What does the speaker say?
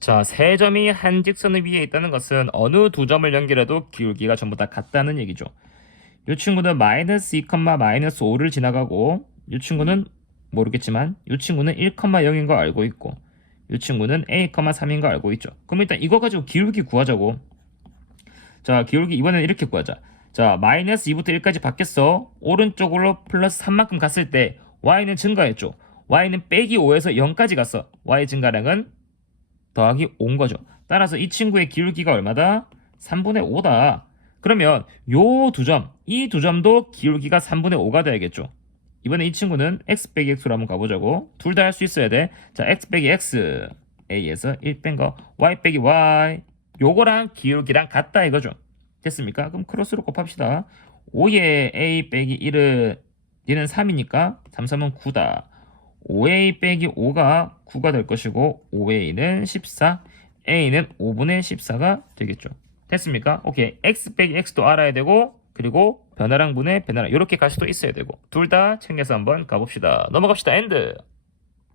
자, 세 점이 한 직선 위에 있다는 것은 어느 두 점을 연결해도 기울기가 전부 다 같다는 얘기죠. 이 친구는 마이너스 2, 마이너스 5를 지나가고 이 친구는 모르겠지만 이 친구는 1,0인 거 알고 있고 이 친구는 a, 3인 거 알고 있죠. 그럼 일단 이거 가지고 기울기 구하자고. 자, 기울기 이번에는 이렇게 구하자. 자, 마이너스 2부터 1까지 바뀌었어. 오른쪽으로 플러스 3만큼 갔을 때 y는 증가했죠. y는 빼기 5에서 0까지 갔어. y 증가량은 더하기 5인 거죠. 따라서 이 친구의 기울기가 얼마다? 3분의 5다. 그러면 요 두 점, 이 두 점도 기울기가 3분의 5가 돼야겠죠. 이번에 이 친구는 x 빼기 x로 한번 가보자고. 둘 다 할 수 있어야 돼. 자, x 빼기 x, a에서 1 뺀 거, y 빼기 y. 요거랑 기울기랑 같다 이거죠. 됐습니까? 그럼 크로스로 곱합시다. 5의 a 빼기 1은 얘는 3이니까 3, 3은 9다. 5a 빼기 5가 9가 될 것이고 5a는 14, a는 5분의 14가 되겠죠. 됐습니까? 오케이. x 빼기 x도 알아야 되고 그리고 변화량 분의 변화량 이렇게 갈 수도 있어야 되고 둘 다 챙겨서 한번 가봅시다. 넘어갑시다. 엔드.